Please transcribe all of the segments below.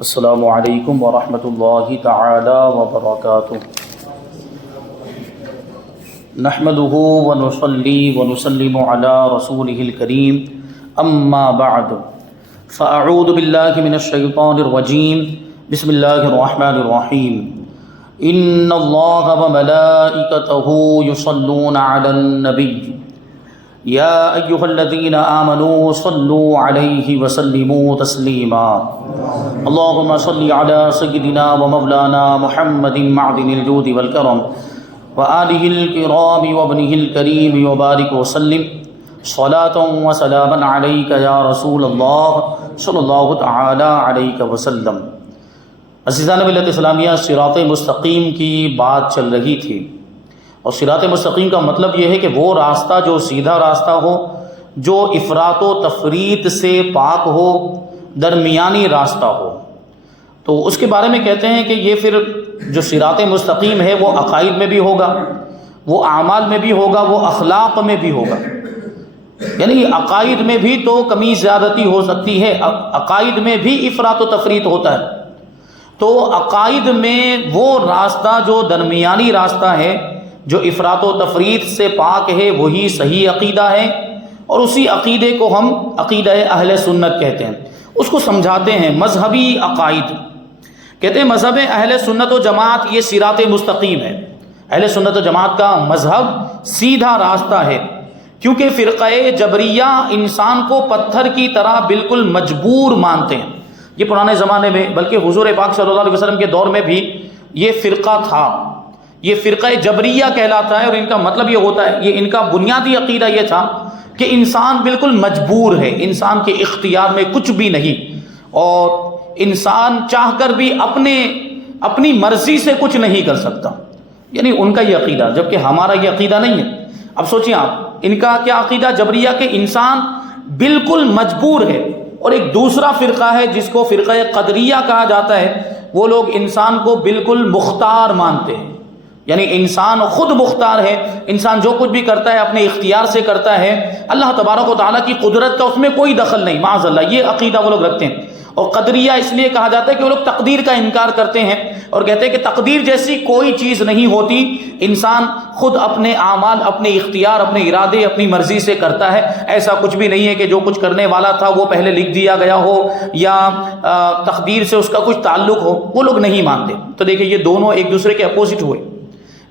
السلام علیکم ورحمۃ اللہ تعالی وبرکاتہ۔ نحمده ونصلی ونسلم علی رسولہ الکریم، اما بعد فاعوذ باللہ من الشیطان الرجیم، بسم اللہ الرحمن الرحیم۔ ان اللہ وملائکتہ یصلون علی النبی یا ایہا الذین آمنوا صلوا علیہ وسلموا تسلیما۔ اللہم صل علی سیدنا ومولانا محمد معدن الجود والکرم وآلہ الکرام وابنہ الکریم وبارک وسلم صلاۃ وسلاما علیک یا رسول اللہ صلی اللہ تعالی علیہ وسلم۔ عزیزان ملت اسلامیہ، صراط مستقیم کی بات چل رہی تھی، اور صراط مستقیم کا مطلب یہ ہے کہ وہ راستہ جو سیدھا راستہ ہو، جو افراط و تفریط سے پاک ہو، درمیانی راستہ ہو۔ تو اس کے بارے میں کہتے ہیں کہ یہ پھر جو صراط مستقیم ہے وہ عقائد میں بھی ہوگا، وہ اعمال میں بھی ہوگا، وہ اخلاق میں بھی ہوگا۔ یعنی عقائد میں بھی تو کمی زیادتی ہو سکتی ہے، عقائد میں بھی افراط و تفریط ہوتا ہے۔ تو عقائد میں وہ راستہ جو درمیانی راستہ ہے، جو افراط و تفریط سے پاک ہے، وہی صحیح عقیدہ ہے، اور اسی عقیدے کو ہم عقیدہ اہل سنت کہتے ہیں۔ اس کو سمجھاتے ہیں مذہبی عقائد، کہتے ہیں مذہب اہل سنت و جماعت یہ صراط مستقیم ہے۔ اہل سنت و جماعت کا مذہب سیدھا راستہ ہے، کیونکہ فرقہ جبریہ انسان کو پتھر کی طرح بالکل مجبور مانتے ہیں۔ یہ پرانے زمانے میں، بلکہ حضور پاک صلی اللہ علیہ وسلم کے دور میں بھی یہ فرقہ تھا، یہ فرقہ جبریہ کہلاتا ہے، اور ان کا مطلب یہ ہوتا ہے، یہ ان کا بنیادی عقیدہ یہ تھا کہ انسان بالکل مجبور ہے، انسان کے اختیار میں کچھ بھی نہیں، اور انسان چاہ کر بھی اپنی مرضی سے کچھ نہیں کر سکتا۔ یعنی ان کا یہ عقیدہ، جبکہ ہمارا یہ عقیدہ نہیں ہے۔ اب سوچیں آپ، ان کا کیا عقیدہ جبریہ کہ انسان بالکل مجبور ہے، اور ایک دوسرا فرقہ ہے جس کو فرقہ قدریہ کہا جاتا ہے، وہ لوگ انسان کو بالکل مختار مانتے ہیں۔ یعنی انسان خود مختار ہے، انسان جو کچھ بھی کرتا ہے اپنے اختیار سے کرتا ہے، اللہ تبارک و تعالیٰ کی قدرت کا اس میں کوئی دخل نہیں، معاذ اللہ۔ یہ عقیدہ وہ لوگ رکھتے ہیں۔ اور قدریہ اس لیے کہا جاتا ہے کہ وہ لوگ تقدیر کا انکار کرتے ہیں، اور کہتے ہیں کہ تقدیر جیسی کوئی چیز نہیں ہوتی، انسان خود اپنے اعمال، اپنے اختیار، اپنے ارادے، اپنی مرضی سے کرتا ہے۔ ایسا کچھ بھی نہیں ہے کہ جو کچھ کرنے والا تھا وہ پہلے لکھ دیا گیا ہو، یا تقدیر سے اس کا کچھ تعلق ہو، وہ لوگ نہیں مانتے۔ تو دیکھیں یہ دونوں ایک دوسرے کے اپوزٹ ہوئے۔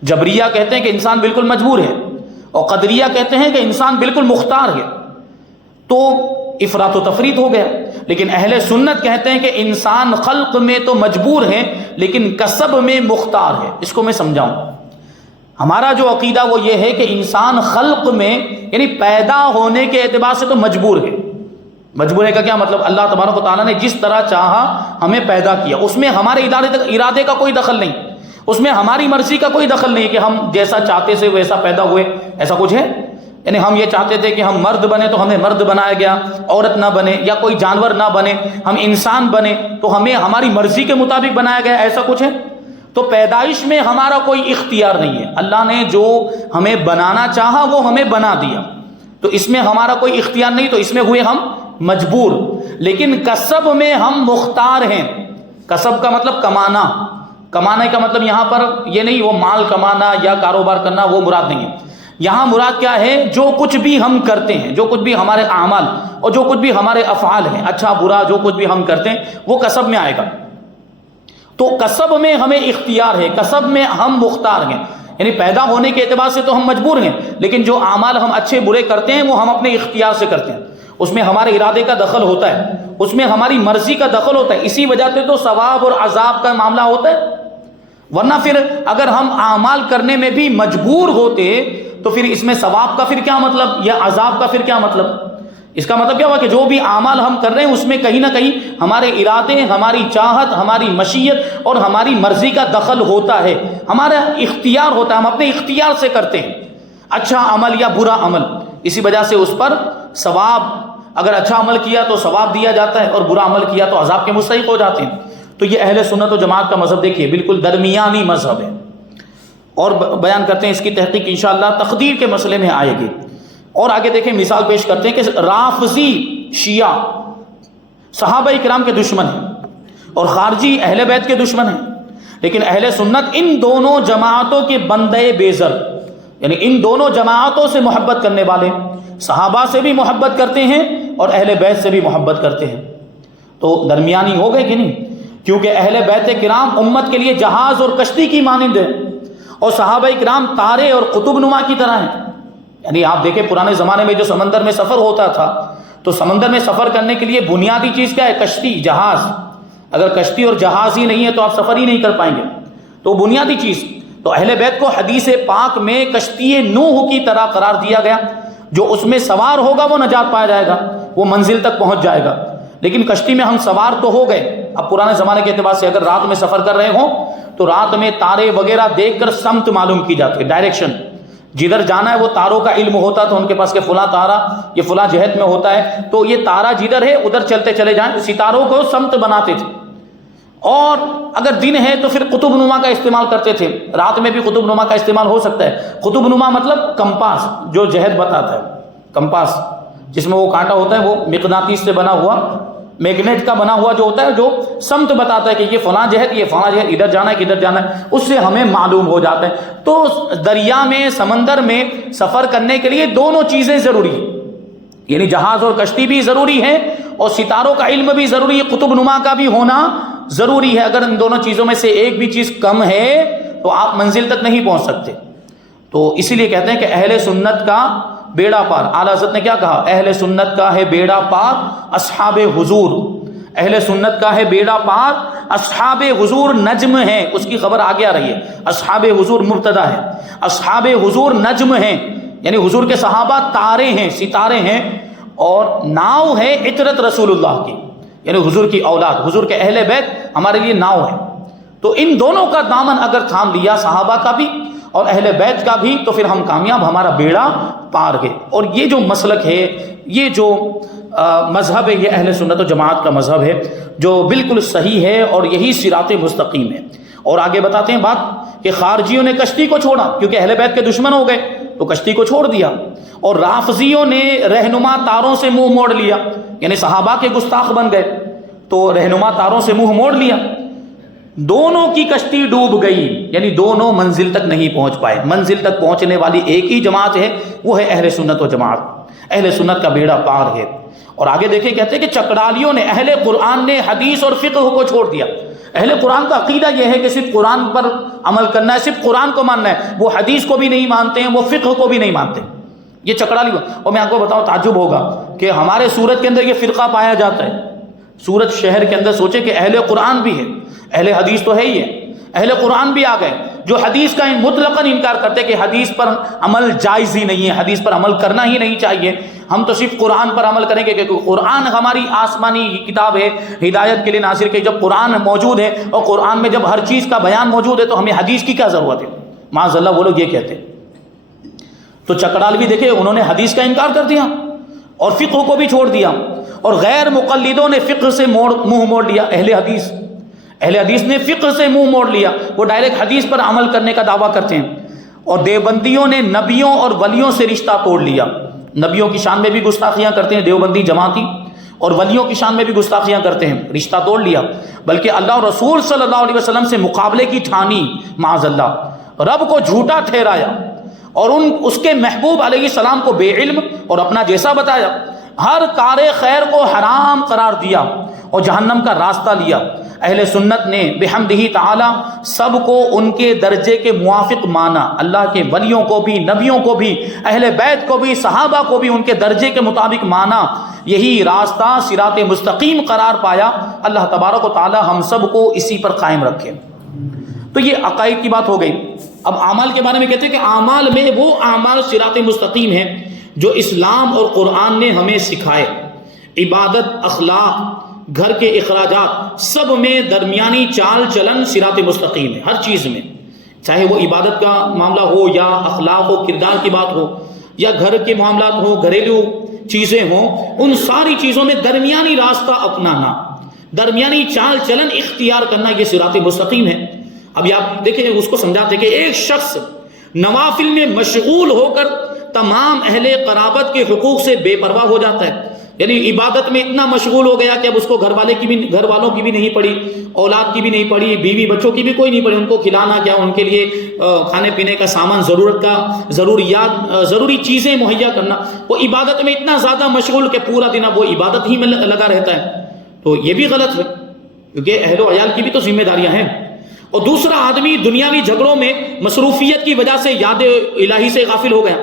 جبریہ کہتے ہیں کہ انسان بالکل مجبور ہے، اور قدریہ کہتے ہیں کہ انسان بالکل مختار ہے۔ تو افراط و تفریط ہو گیا۔ لیکن اہل سنت کہتے ہیں کہ انسان خلق میں تو مجبور ہے، لیکن کسب میں مختار ہے۔ اس کو میں سمجھاؤں، ہمارا جو عقیدہ وہ یہ ہے کہ انسان خلق میں، یعنی پیدا ہونے کے اعتبار سے تو مجبور ہے۔ مجبور ہے کا کیا مطلب؟ اللہ تبارک و تعالیٰ نے جس طرح چاہا ہمیں پیدا کیا، اس میں ہمارے ارادے کا کوئی دخل نہیں، اس میں ہماری مرضی کا کوئی دخل نہیں کہ ہم جیسا چاہتے سے ویسا پیدا ہوئے۔ ایسا کچھ ہے؟ یعنی ہم یہ چاہتے تھے کہ ہم مرد بنے تو ہمیں مرد بنایا گیا، عورت نہ بنے، یا کوئی جانور نہ بنے، ہم انسان بنے تو ہمیں ہماری مرضی کے مطابق بنایا گیا۔ ایسا کچھ ہے؟ تو پیدائش میں ہمارا کوئی اختیار نہیں ہے، اللہ نے جو ہمیں بنانا چاہا وہ ہمیں بنا دیا، تو اس میں ہمارا کوئی اختیار نہیں، تو اس میں ہوئے ہم مجبور۔ لیکن کسب میں ہم مختار ہیں۔ کسب کا مطلب کمانا، کمانے کا مطلب یہاں پر یہ نہیں وہ مال کمانا یا کاروبار کرنا، وہ مراد نہیں ہے۔ یہاں مراد کیا ہے؟ جو کچھ بھی ہم کرتے ہیں، جو کچھ بھی ہمارے اعمال اور جو کچھ بھی ہمارے افعال ہیں، اچھا برا جو کچھ بھی ہم کرتے ہیں وہ کسب میں آئے گا۔ تو کسب میں ہمیں اختیار ہے، کسب میں ہم مختار ہیں۔ یعنی پیدا ہونے کے اعتبار سے تو ہم مجبور ہیں، لیکن جو اعمال ہم اچھے برے کرتے ہیں وہ ہم اپنے اختیار سے کرتے ہیں، اس میں ہمارے ارادے کا دخل ہوتا ہے، اس میں ہماری مرضی کا دخل ہوتا ہے۔ اسی وجہ سے تو ثواب اور عذاب کا معاملہ ہوتا ہے۔ ورنہ پھر اگر ہم اعمال کرنے میں بھی مجبور ہوتے تو پھر اس میں ثواب کا پھر کیا مطلب، یا عذاب کا پھر کیا مطلب؟ اس کا مطلب کیا ہوا کہ جو بھی اعمال ہم کر رہے ہیں اس میں کہیں نہ کہیں ہمارے ارادے، ہماری چاہت، ہماری مشیت اور ہماری مرضی کا دخل ہوتا ہے، ہمارا اختیار ہوتا ہے، ہم اپنے اختیار سے کرتے ہیں اچھا عمل یا برا عمل۔ اسی وجہ سے اس پر ثواب، اگر اچھا عمل کیا تو ثواب دیا جاتا ہے، اور برا عمل کیا تو عذاب کے مستحق ہو جاتے ہیں۔ تو یہ اہل سنت و جماعت کا مذہب دیکھیے بالکل درمیانی مذہب ہے، اور بیان کرتے ہیں اس کی تحقیق انشاءاللہ تقدیر کے مسئلے میں آئے گی۔ اور آگے دیکھیں مثال پیش کرتے ہیں کہ رافضی شیعہ صحابہ کرام کے دشمن ہیں، اور خارجی اہل بیت کے دشمن ہیں، لیکن اہل سنت ان دونوں جماعتوں کے بندے بیزر، یعنی ان دونوں جماعتوں سے محبت کرنے والے، صحابہ سے بھی محبت کرتے ہیں اور اہل بیت سے بھی محبت کرتے ہیں۔ تو درمیانی ہو گئے کہ نہیں؟ کیونکہ اہل بیت کرام امت کے لیے جہاز اور کشتی کی مانند ہیں، اور صحابہ کرام تارے اور قطب نما کی طرح ہیں۔ یعنی آپ دیکھیں پرانے زمانے میں جو سمندر میں سفر ہوتا تھا، تو سمندر میں سفر کرنے کے لیے بنیادی چیز کیا ہے؟ کشتی، جہاز۔ اگر کشتی اور جہاز ہی نہیں ہے تو آپ سفر ہی نہیں کر پائیں گے، تو بنیادی چیز۔ تو اہل بیت کو حدیث پاک میں کشتی نوح کی طرح قرار دیا گیا، جو اس میں سوار ہوگا وہ نجات پایا جائے گا، وہ منزل تک پہنچ جائے گا۔ لیکن کشتی میں ہم سوار تو ہو گئے، اب پرانے زمانے کے اعتبار سے اگر رات میں سفر کر رہے ہوں تو رات میں تارے وغیرہ دیکھ کر سمت معلوم کی جاتی ہے، ڈائریکشن، جدھر جانا ہے وہ تاروں کا علم ہوتا تو ان کے پاس کہ فلاں تارا یہ فلاں جہت میں ہوتا ہے، تو یہ تارا جدھر ہے ادھر چلتے چلے جائیں، ستاروں کو سمت بناتے تھے۔ اور اگر دن ہے تو پھر قطب نما کا استعمال کرتے تھے، رات میں بھی قطب نما کا استعمال ہو سکتا ہے۔ قطب نما مطلب کمپاس، جو جہت بتاتا ہے، کمپاس جس میں وہ کانٹا ہوتا ہے، وہ مقناطیس سے بنا ہوا، میگنیٹ کا بنا ہوا جو ہوتا ہے، جو سمت بتاتا ہے کہ یہ فلاں جہت، یہ فلاں جہت، ادھر جانا ہے کدھر جانا ہے، اس سے ہمیں معلوم ہو جاتا ہے۔ تو دریا میں، سمندر میں سفر کرنے کے لیے دونوں چیزیں ضروری ہیں، یعنی جہاز اور کشتی بھی ضروری ہے اور ستاروں کا علم بھی ضروری ہے، قطب نما کا بھی ہونا ضروری ہے۔ اگر ان دونوں چیزوں میں سے ایک بھی چیز کم ہے تو آپ منزل تک نہیں پہنچ سکتے۔ تو اسی لیے کہتے ہیں کہ اہل سنت کا بیڑا پار، اعلیٰ حضرت نے کیا کہا؟ اہل سنت کا ہے بیڑا پار اصحاب حضور، اہل سنت کا ہے بیڑا پار اصحاب حضور نجم ہیں، اس کی خبر آگے آ رہی ہے۔ اصحاب حضور مبتدا ہے، اصحاب حضور نجم ہیں، یعنی حضور کے صحابہ تارے ہیں، ستارے ہیں، اور ناؤ ہے عطرت رسول اللہ کی، یعنی حضور کی اولاد، حضور کے اہل بیت ہمارے لیے ناؤ ہے۔ تو ان دونوں کا دامن اگر تھام لیا، صحابہ کا بھی اور اہل بیت کا بھی، تو پھر ہم کامیاب، ہمارا بیڑا پار گئے۔ اور یہ جو مسلک ہے، یہ جو مذہب ہے، یہ اہل سنت و جماعت کا مذہب ہے جو بالکل صحیح ہے، اور یہی صراط مستقیم ہے۔ اور آگے بتاتے ہیں بات کہ خارجیوں نے کشتی کو چھوڑا کیونکہ اہل بیت کے دشمن ہو گئے، تو کشتی کو چھوڑ دیا، اور رافضیوں نے رہنما تاروں سے منہ موڑ لیا، یعنی صحابہ کے گستاخ بن گئے، تو رہنما تاروں سے منہ موڑ لیا، دونوں کی کشتی ڈوب گئی، یعنی دونوں منزل تک نہیں پہنچ پائے۔ منزل تک پہنچنے والی ایک ہی جماعت ہے، وہ ہے اہل سنت و جماعت، اہل سنت کا بیڑا پار ہے۔ اور آگے دیکھیں، کہتے ہیں کہ چکڑالیوں نے، اہل قرآن نے حدیث اور فقہ کو چھوڑ دیا۔ اہل قرآن کا عقیدہ یہ ہے کہ صرف قرآن پر عمل کرنا ہے، صرف قرآن کو ماننا ہے، وہ حدیث کو بھی نہیں مانتے ہیں، وہ فقہ کو بھی نہیں مانتے، یہ چکڑالی۔ اور میں آپ کو بتاؤں، تعجب ہوگا کہ ہمارے سورت کے اندر یہ فرقہ پایا جاتا ہے، سورت شہر کے اندر سوچے کہ اہل قرآن بھی ہے، اہل حدیث تو ہے ہی ہے، اہل قرآن بھی آ گئے جو حدیث کا مطلقاً انکار کرتے کہ حدیث پر عمل جائز ہی نہیں ہے، حدیث پر عمل کرنا ہی نہیں چاہیے، ہم تو صرف قرآن پر عمل کریں گے، کیونکہ قرآن ہماری آسمانی کتاب ہے، ہدایت کے لیے نازل کی۔ جب قرآن موجود ہے اور قرآن میں جب ہر چیز کا بیان موجود ہے تو ہمیں حدیث کی کیا ضرورت ہے؟ معاذ اللہ وہ لوگ یہ کہتے ہیں۔ تو چکڑال بھی دیکھے، انہوں نے حدیث کا انکار کر دیا اور فقہ کو بھی چھوڑ دیا، اور غیر مقلدوں نے فقہ سے منہ موڑ لیا۔ اہل حدیث نے فقہ سے منہ موڑ لیا، وہ ڈائریکٹ حدیث پر عمل کرنے کا دعویٰ کرتے ہیں۔ اور دیوبندیوں نے نبیوں اور ولیوں سے رشتہ توڑ لیا، نبیوں کی شان میں بھی گستاخیاں کرتے ہیں دیوبندی جماعتی، اور ولیوں کی شان میں بھی گستاخیاں کرتے ہیں، رشتہ توڑ لیا، بلکہ اللہ اور رسول صلی اللہ علیہ وسلم سے مقابلے کی ٹھانی، معاذ اللہ، رب کو جھوٹا ٹھہرایا، اور اس کے محبوب علیہ السلام کو بے علم اور اپنا جیسا بتایا، ہر کار خیر کو حرام قرار دیا اور جہنم کا راستہ لیا۔ اہل سنت نے بحمدہ تعالی سب کو ان کے درجے کے موافق مانا، اللہ کے ولیوں کو بھی، نبیوں کو بھی، اہل بیت کو بھی، صحابہ کو بھی ان کے درجے کے مطابق مانا، یہی راستہ صراط مستقیم قرار پایا۔ اللہ تبارک و تعالی ہم سب کو اسی پر قائم رکھے۔ تو یہ عقائد کی بات ہو گئی۔ اب اعمال کے بارے میں کہتے ہیں کہ اعمال میں وہ اعمال صراط مستقیم ہیں جو اسلام اور قرآن نے ہمیں سکھائے، عبادت، اخلاق، گھر کے اخراجات، سب میں درمیانی چال چلن صراط مستقیم ہے، ہر چیز میں، چاہے وہ عبادت کا معاملہ ہو یا اخلاق و کردار کی بات ہو یا گھر کے معاملات ہو، گھریلو چیزیں ہوں، ان ساری چیزوں میں درمیانی راستہ اپنانا، درمیانی چال چلن اختیار کرنا، یہ صراط مستقیم ہے۔ ابھی آپ دیکھیں، اس کو سمجھاتے کہ ایک شخص نوافل میں مشغول ہو کر تمام اہل قرابت کے حقوق سے بے پرواہ ہو جاتا ہے، یعنی عبادت میں اتنا مشغول ہو گیا کہ اب اس کو گھر والوں کی بھی نہیں پڑی، اولاد کی بھی نہیں پڑی، بیوی بچوں کی بھی کوئی نہیں پڑی، ان کو کھلانا کیا، ان کے لیے کھانے پینے کا سامان، ضروری چیزیں مہیا کرنا، وہ عبادت میں اتنا زیادہ مشغول کہ پورا دن اب وہ عبادت ہی میں لگا رہتا ہے، تو یہ بھی غلط ہے، کیونکہ اہل و عیال کی بھی تو ذمہ داریاں ہیں۔ اور دوسرا آدمی دنیاوی جھگڑوں میں مصروفیت کی وجہ سے یاد الہی سے غافل ہو گیا،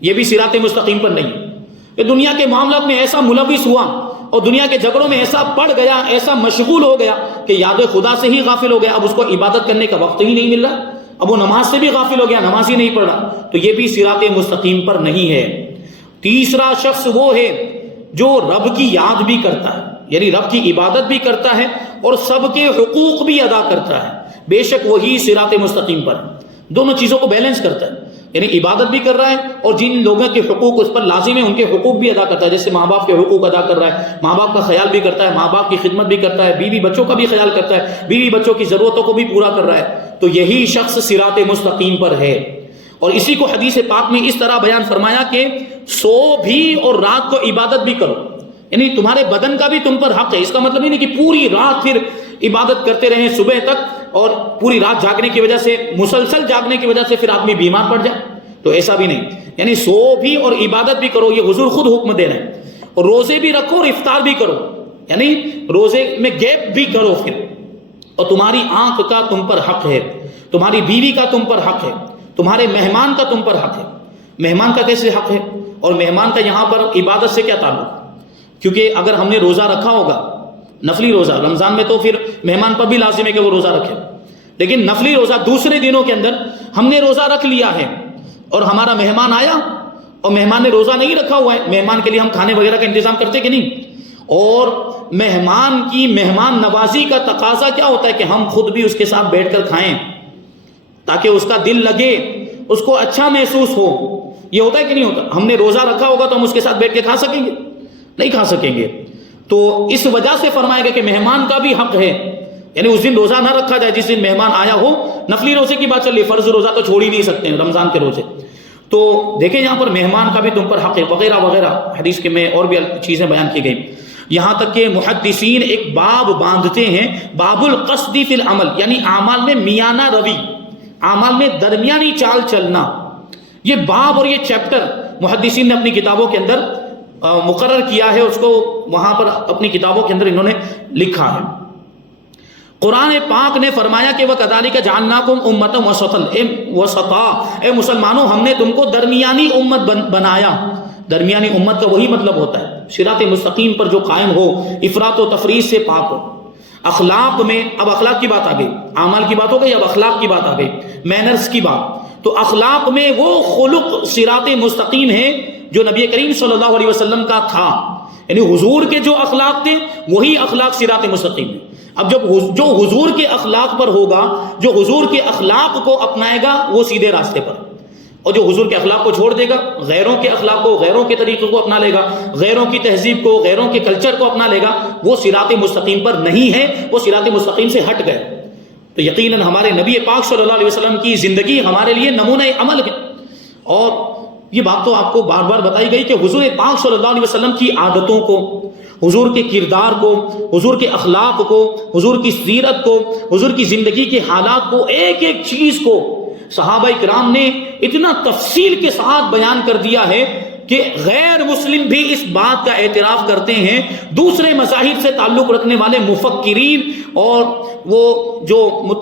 یہ بھی صراط مستقیم پر نہیں ہے، کہ دنیا کے معاملات میں ایسا ملوث ہوا اور دنیا کے جھگڑوں میں ایسا پڑ گیا، ایسا مشغول ہو گیا کہ یاد خدا سے ہی غافل ہو گیا، اب اس کو عبادت کرنے کا وقت ہی نہیں مل رہا، اب وہ نماز سے بھی غافل ہو گیا، نماز ہی نہیں پڑھ رہا، تو یہ بھی صراط مستقیم پر نہیں ہے۔ تیسرا شخص وہ ہے جو رب کی یاد بھی کرتا ہے، یعنی رب کی عبادت بھی کرتا ہے اور سب کے حقوق بھی ادا کرتا ہے، بے شک وہی صراط مستقیم پر دونوں چیزوں کو بیلنس کرتا ہے، یعنی عبادت بھی کر رہا ہے اور جن لوگوں کے حقوق اس پر لازم ہے ان کے حقوق بھی ادا کرتا ہے، جیسے ماں باپ کے حقوق ادا کر رہا ہے، ماں باپ کا خیال بھی کرتا ہے، ماں باپ کی خدمت بھی کرتا ہے، بیوی بچوں کا بھی خیال کرتا ہے، بیوی بچوں کی ضرورتوں کو بھی پورا کر رہا ہے، تو یہی شخص صراط مستقیم پر ہے۔ اور اسی کو حدیث پاک میں اس طرح بیان فرمایا کہ سو بھی اور رات کو عبادت بھی کرو، یعنی تمہارے بدن کا بھی تم پر حق ہے، اس کا مطلب نہیں کہ پوری رات پھر عبادت کرتے رہیں صبح تک اور پوری رات جاگنے کی وجہ سے، مسلسل جاگنے کی وجہ سے پھر آدمی بیمار پڑ جائے، تو ایسا بھی نہیں، یعنی سو بھی اور عبادت بھی کرو، یہ حضور خود حکم دے رہے ہیں، اور روزے بھی رکھو اور افطار بھی کرو، یعنی روزے میں گیپ بھی کرو پھر، اور تمہاری آنکھ کا تم پر حق ہے، تمہاری بیوی کا تم پر حق ہے، تمہارے مہمان کا تم پر حق ہے۔ مہمان کا کیسے حق ہے اور مہمان کا یہاں پر عبادت سے کیا تعلق؟ کیونکہ اگر ہم نے روزہ رکھا ہوگا، نفلی روزہ رمضان میں، تو پھر مہمان پر بھی لازم ہے کہ وہ روزہ رکھے، لیکن نفلی روزہ دوسرے دنوں کے اندر ہم نے روزہ رکھ لیا ہے اور ہمارا مہمان آیا اور مہمان نے روزہ نہیں رکھا ہوا ہے، مہمان کے لیے ہم کھانے وغیرہ کا انتظام کرتے کہ نہیں؟ اور مہمان کی مہمان نوازی کا تقاضا کیا ہوتا ہے کہ ہم خود بھی اس کے ساتھ بیٹھ کر کھائیں تاکہ اس کا دل لگے، اس کو اچھا محسوس ہو، یہ ہوتا ہے کہ نہیں ہوتا؟ ہم نے روزہ رکھا ہوگا تو ہم اس کے ساتھ بیٹھ کے کھا سکیں گے؟ نہیں کھا سکیں گے، تو اس وجہ سے فرمایا گیا کہ مہمان کا بھی حق ہے، یعنی اس دن روزہ نہ رکھا جائے جس دن مہمان آیا ہو، نفلی روزے کی بات چل رہی، فرض روزہ تو چھوڑ ہی نہیں سکتے ہیں رمضان کے روزے، تو دیکھیں یہاں پر مہمان کا بھی تم پر حق ہے وغیرہ وغیرہ، حدیث کے میں اور بھی چیزیں بیان کی گئی، یہاں تک کہ محدثین ایک باب باندھتے ہیں، باب القصد فی العمل، یعنی اعمال میں میانہ روی، اعمال میں درمیانی چال چلنا، یہ باب اور یہ چیپٹر محدثین نے اپنی کتابوں کے اندر مقرر کیا ہے، اس کو وہاں پر اپنی کتابوں کے اندر انہوں نے لکھا ہے۔ قرآن پاک نے فرمایا کہ وَكَذَلِكَ جَعَلْنَاكُمْ أُمَّةً وَسَطًا، اے مسلمانوں ہم نے تم کو درمیانی امت بنایا۔ درمیانی امت کا وہی مطلب ہوتا ہے صراط مستقیم پر جو قائم ہو، افراط و تفریط سے پاک ہو۔ اخلاق میں، اب اخلاق کی بات آ گئی، اعمال کی بات ہو گئی، اب اخلاق کی بات آ گئی، مینرز کی بات، تو اخلاق میں وہ خلق صراط مستقیم ہے جو نبی کریم صلی اللہ علیہ وسلم کا تھا، یعنی حضور کے جو اخلاق تھے وہی اخلاق صراط مستقیم ہے۔ اب جب جو حضور کے اخلاق پر ہوگا، جو حضور کے اخلاق کو اپنائے گا وہ سیدھے راستے پر، اور جو حضور کے اخلاق کو چھوڑ دے گا، غیروں کے اخلاق کو، غیروں کے طریقوں کو اپنا لے گا، غیروں کی تہذیب کو، غیروں کے کلچر کو اپنا لے گا، وہ صراط مستقیم پر نہیں ہے، وہ صراط مستقیم سے ہٹ گئے۔ تو یقیناً ہمارے نبی پاک صلی اللہ علیہ وسلم کی زندگی ہمارے لیے نمونہ عمل ہے، اور یہ بات تو آپ کو بار بار بتائی گئی کہ حضور پاک صلی اللہ علیہ وسلم کی عادتوں کو، حضور کے کردار کو، حضور کے اخلاق کو، حضور کی سیرت کو، حضور کی زندگی کے حالات کو، ایک ایک چیز کو صحابہ کرام نے اتنا تفصیل کے ساتھ بیان کر دیا ہے کہ غیر مسلم بھی اس بات کا اعتراف کرتے ہیں، دوسرے مذاہب سے تعلق رکھنے والے مفکرین اور وہ جو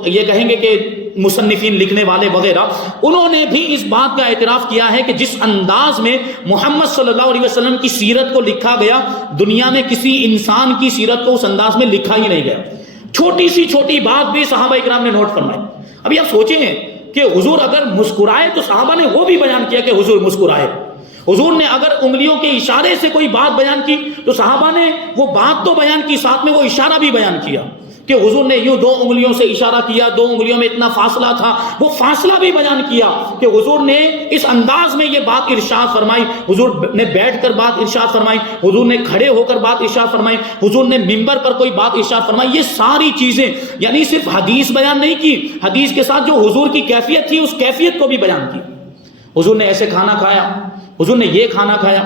یہ کہیں گے کہ مصنفین لکھنے والے وغیرہ، انہوں نے بھی اس بات کا اعتراف کیا ہے کہ جس انداز میں محمد صلی اللہ علیہ وسلم کی سیرت کو لکھا گیا، دنیا میں کسی انسان کی سیرت کو اس انداز میں لکھا ہی نہیں گیا۔ چھوٹی سی چھوٹی بات بھی صحابہ اکرام نے نوٹ فرمائی۔ ابھی آپ سوچیں کہ حضور اگر مسکرائے تو صحابہ نے وہ بھی بیان کیا کہ حضور مسکرائے، حضور نے اگر انگلیوں کے اشارے سے کوئی بات بیان کی تو صحابہ نے وہ بات تو بیان کی، ساتھ میں وہ اشارہ بھی بیان کیا کہ حضور نے یوں 2 انگلیوں سے اشارہ کیا، 2 انگلیوں میں اتنا فاصلہ تھا، وہ فاصلہ بھی بیان کیا کہ حضور نے اس انداز میں یہ بات ارشاد فرمائی، حضور نے بیٹھ کر بات ارشاد فرمائی، حضور نے کھڑے ہو کر بات ارشاد فرمائی، حضور نے منبر پر کوئی بات ارشاد فرمائی۔ یہ ساری چیزیں یعنی صرف حدیث بیان نہیں کی، حدیث کے ساتھ جو حضور کی کیفیت تھی اس کیفیت کو بھی بیان کی۔ حضور نے ایسے کھانا کھایا، حضور نے یہ کھانا کھایا،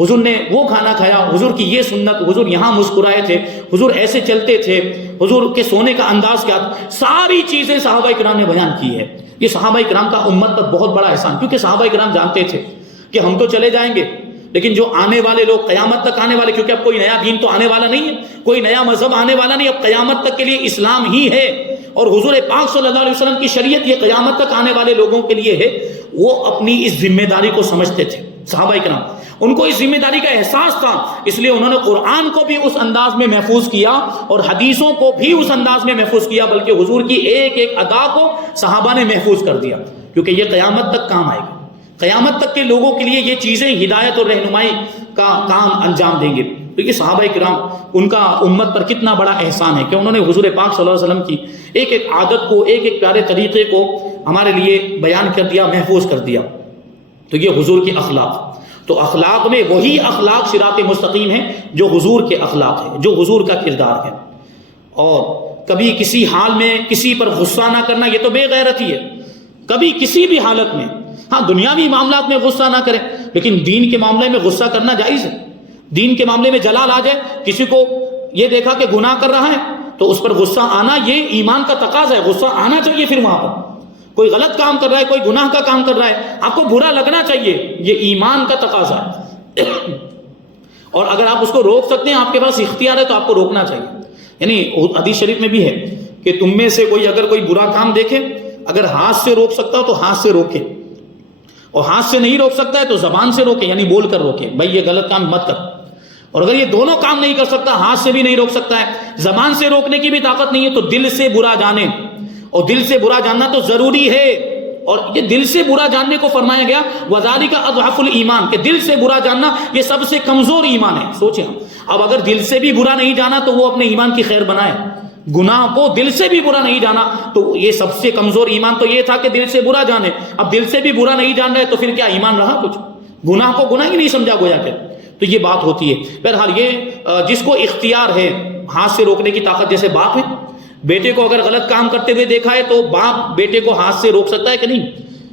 حضور نے وہ کھانا کھایا، حضور کی یہ سنت، حضور یہاں مسکرائے تھے، حضور ایسے چلتے تھے، حضور کے سونے کا انداز کیا تھا، ساری چیزیں صحابہ کرام نے بیان کی ہے۔ یہ صحابہ کرام کا امت پر بہت بڑا احسان، کیونکہ صحابہ کرام جانتے تھے کہ ہم تو چلے جائیں گے، لیکن جو آنے والے لوگ قیامت تک آنے والے، کیونکہ اب کوئی نیا دین تو آنے والا نہیں ہے، کوئی نیا مذہب آنے والا نہیں، اب قیامت تک کے لیے اسلام ہی ہے، اور حضور پاک صلی اللہ علیہ وسلم کی شریعت یہ قیامت تک آنے والے لوگوں کے لیے ہے۔ وہ اپنی اس ذمہ داری کو سمجھتے تھے صحابہ کرام، ان کو اس ذمہ داری کا احساس تھا، اس لیے انہوں نے قرآن کو بھی اس انداز میں محفوظ کیا اور حدیثوں کو بھی اس انداز میں محفوظ کیا، بلکہ حضور کی ایک ایک ادا کو صحابہ نے محفوظ کر دیا، کیونکہ یہ قیامت تک کام آئے گا، قیامت تک کے لوگوں کے لیے یہ چیزیں ہدایت اور رہنمائی کا کام انجام دیں گے۔ تو یہ صحابہ کرام، ان کا امت پر کتنا بڑا احسان ہے کہ انہوں نے حضور پاک صلی اللہ علیہ وسلم کی ایک ایک عادت کو، ایک ایک پیارے طریقے کو ہمارے لیے بیان کر دیا، محفوظ کر دیا۔ تو یہ حضور کے اخلاق، تو اخلاق میں وہی اخلاق صراط مستقیم ہیں جو حضور کے اخلاق ہیں، جو حضور کا کردار ہے۔ اور کبھی کسی حال میں کسی پر غصہ نہ کرنا، یہ تو بے غیرتی ہے، کبھی کسی بھی حالت میں۔ ہاں دنیاوی معاملات میں غصہ نہ کریں، لیکن دین کے معاملے میں غصہ کرنا جائز ہے۔ دین کے معاملے میں جلال آ جائے، کسی کو یہ دیکھا کہ گناہ کر رہا ہے تو اس پر غصہ آنا، یہ ایمان کا تقاضا ہے، غصہ آنا چاہیے۔ پھر وہاں پر کوئی غلط کام کر رہا ہے، کوئی گناہ کا کام کر رہا ہے، آپ کو برا لگنا چاہیے، یہ ایمان کا تقاضا ہے۔ اور اگر آپ اس کو روک سکتے ہیں، آپ کے پاس اختیار ہے، تو آپ کو روکنا چاہیے۔ یعنی حدیث شریف میں بھی ہے کہ تم میں سے کوئی اگر کوئی برا کام دیکھے، اگر ہاتھ سے روک سکتا ہو تو ہاتھ سے روکے، اور ہاتھ سے نہیں روک سکتا ہے تو زبان سے روکے، یعنی بول کر روکے، بھائی یہ غلط کام مت کر۔ اور اگر یہ دونوں کام نہیں کر سکتا، ہاتھ سے بھی نہیں روک سکتا ہے، زبان سے روکنے کی بھی طاقت نہیں ہے، تو دل سے برا جانے، اور دل سے برا جاننا تو ضروری ہے۔ اور یہ دل سے برا جاننے کو فرمایا گیا وَذَلِكَ أَضْعَفُ الْإِيمَانِ، کہ دل سے برا جاننا یہ سب سے کمزور ایمان ہے۔ سوچیں ہم، اب اگر دل سے بھی برا نہیں جانا تو وہ اپنے ایمان کی خیر بنائے، گناہ کو دل سے بھی برا نہیں جانا تو یہ سب سے کمزور ایمان تو یہ تھا کہ دل سے برا جانے۔ اب دل سے بھی برا نہیں جان رہے تو پھر کیا ایمان رہا کچھ؟ گناہ کو گناہ ہی نہیں سمجھا گویا کہ۔ تو یہ بات ہوتی ہے۔ بہرحال یہ جس کو اختیار ہے ہاتھ سے روکنے کی طاقت، جیسے باپ ہے، بیٹے کو اگر غلط کام کرتے ہوئے دیکھا ہے تو باپ بیٹے کو ہاتھ سے روک سکتا ہے کہ نہیں؟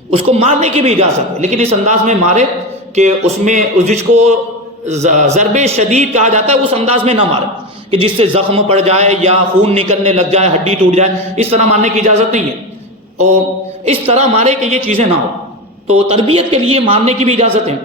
اس کو مارنے کی بھی اجازت ہے، لیکن اس انداز میں مارے کہ اس میں جس کو ضرب شدید کہا جاتا ہے اس انداز میں نہ مارے کہ جس سے زخم پڑ جائے یا خون نکلنے لگ جائے، ہڈی ٹوٹ جائے، اس طرح مارنے کی اجازت نہیں ہے۔ اور اس طرح مارے کہ یہ چیزیں نہ ہو، تو تربیت کے لیے مارنے کی بھی اجازت ہے۔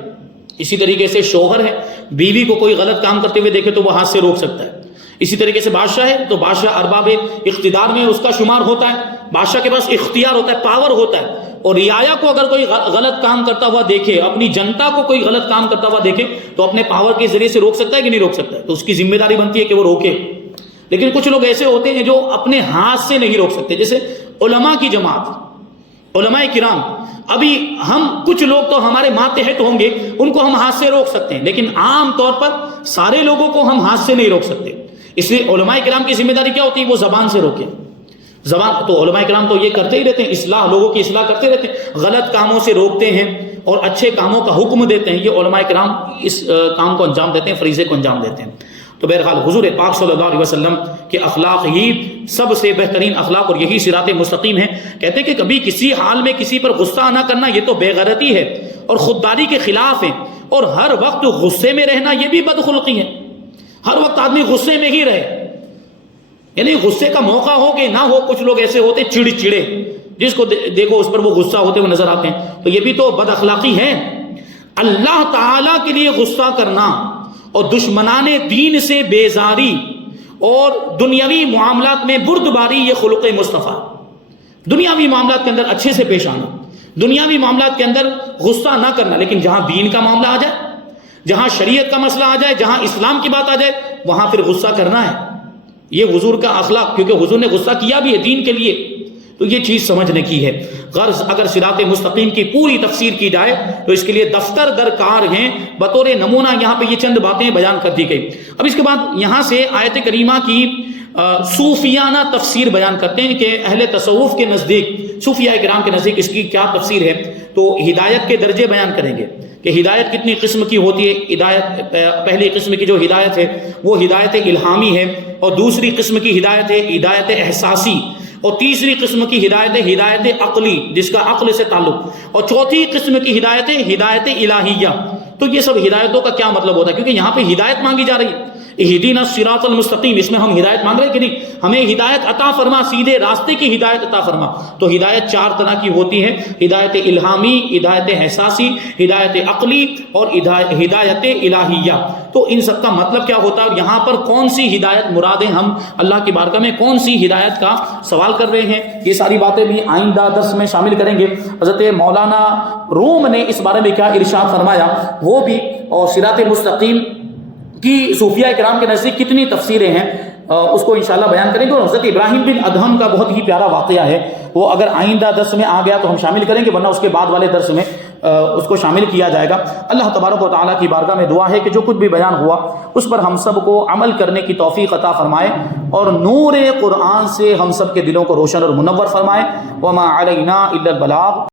اسی طریقے سے شوہر ہے، بیوی کو کوئی غلط کام کرتے ہوئے دیکھے تو وہ ہاتھ سے روک سکتا ہے۔ اسی طریقے سے بادشاہ ہے تو بادشاہ ارباب اقتدار میں اس کا شمار ہوتا ہے، بادشاہ کے پاس اختیار ہوتا ہے، پاور ہوتا ہے۔ اور رعایا کو اگر کوئی غلط کام کرتا ہوا دیکھے، اپنی جنتا کو کوئی غلط کام کرتا ہوا دیکھے تو اپنے پاور کے ذریعے سے روک سکتا ہے کہ نہیں روک سکتا ہے؟ تو اس کی ذمہ داری بنتی ہے کہ وہ روکے۔ لیکن کچھ لوگ ایسے ہوتے ہیں جو اپنے ہاتھ سے نہیں روک سکتے، جیسے علماء کی جماعت، علماء کرام۔ ابھی ہم کچھ لوگ تو ہمارے ماتحت ہوں گے، ان کو ہم ہاتھ سے روک سکتے ہیں، لیکن عام طور پر سارے لوگوں کو ہم ہاتھ سے نہیں روک سکتے۔ اس لیے علماء کرام کی ذمہ داری کیا ہوتی ہے؟ وہ زبان سے روکیں۔ زبان تو علماء کرام تو یہ کرتے ہی رہتے ہیں، اصلاح، لوگوں کی اصلاح کرتے رہتے ہیں، غلط کاموں سے روکتے ہیں اور اچھے کاموں کا حکم دیتے ہیں۔ یہ علماء کرام اس کام کو انجام دیتے ہیں، فریضے کو انجام دیتے ہیں۔ تو بہرحال حضور پاک صلی اللہ علیہ وسلم کے اخلاق ہی سب سے بہترین اخلاق اور یہی صراط مستقیم ہے۔ کہتے ہیں کہ کبھی کسی حال میں کسی پر غصہ نہ کرنا یہ تو بے غیرتی ہے اور خودداری کے خلاف ہے، اور ہر وقت غصے میں رہنا یہ بھی بدخلقی ہے۔ ہر وقت آدمی غصے میں ہی رہے، یعنی غصے کا موقع ہو کہ نہ ہو۔ کچھ لوگ ایسے ہوتے چڑچڑے، جس کو دیکھو اس پر وہ غصہ ہوتے ہوئے نظر آتے ہیں، تو یہ بھی تو بد اخلاقی ہے۔ اللہ تعالیٰ کے لیے غصہ کرنا اور دشمنان دین سے بیزاری اور دنیاوی معاملات میں بردباری یہ خلق مصطفیٰ۔ دنیاوی معاملات کے اندر اچھے سے پیش آنا، دنیاوی معاملات کے اندر غصہ نہ کرنا، لیکن جہاں دین کا معاملہ آ جائے، جہاں شریعت کا مسئلہ آ جائے، جہاں اسلام کی بات آ جائے، وہاں پھر غصہ کرنا ہے۔ یہ حضور کا اخلاق، کیونکہ حضور نے غصہ کیا بھی ہے دین کے لیے، تو یہ چیز سمجھنے کی ہے۔ غرض اگر صراط مستقیم کی پوری تفسیر کی جائے تو اس کے لیے دفتر درکار ہیں، بطور نمونہ یہاں پہ یہ چند باتیں بیان کر دی گئی۔ اب اس کے بعد یہاں سے آیت کریمہ کی صوفیانہ تفسیر بیان کرتے ہیں کہ اہل تصوف کے نزدیک، صوفیاء کرام کے نزدیک اس کی کیا تفسیر ہے۔ تو ہدایت کے درجے بیان کریں گے کہ ہدایت کتنی قسم کی ہوتی ہے۔ ہدایت، پہلی قسم کی جو ہدایت ہے وہ ہدایت الہامی ہے، اور دوسری قسم کی ہدایت ہے ہدایت احساسی، اور تیسری قسم کی ہدایت ہدایت عقلی جس کا عقل سے تعلق، اور چوتھی قسم کی ہدایت ہدایت الہیہ۔ تو یہ سب ہدایتوں کا کیا مطلب ہوتا ہے؟ کیونکہ یہاں پہ ہدایت مانگی جا رہی ہے، اہدینا الصراط المستقیم، اس میں ہم ہدایت مانگ رہے ہیں کہ نہیں، ہمیں ہدایت عطا فرما، سیدھے راستے کی ہدایت عطا فرما۔ تو ہدایت چار طرح کی ہوتی ہے، ہدایت الہامی، ہدایت احساسی، ہدایت عقلی اور ہدایت الہیہ۔ تو ان سب کا مطلب کیا ہوتا ہے اور یہاں پر کون سی ہدایت مراد ہے، ہم اللہ کی بارگاہ میں کون سی ہدایت کا سوال کر رہے ہیں، یہ ساری باتیں بھی آئندہ درس میں شامل کریں گے۔ حضرت مولانا روم نے اس بارے میں کیا ارشاد فرمایا وہ بھی، اور صراط مستقیم کی صوفیہ کرام کے نزدیک کتنی تفسیریں ہیں اس کو انشاءاللہ بیان کریں گے۔ اور حضرت ابراہیم بن ادہم کا بہت ہی پیارا واقعہ ہے، وہ اگر آئندہ درس میں آ گیا تو ہم شامل کریں گے، ورنہ اس کے بعد والے درس میں اس کو شامل کیا جائے گا۔ اللہ تبارک و تعالیٰ کی بارگاہ میں دعا ہے کہ جو کچھ بھی بیان ہوا اس پر ہم سب کو عمل کرنے کی توفیق عطا فرمائے، اور نور قرآن سے ہم سب کے دلوں کو روشن اور منور فرمائے۔ وما علینا الا البلاغ۔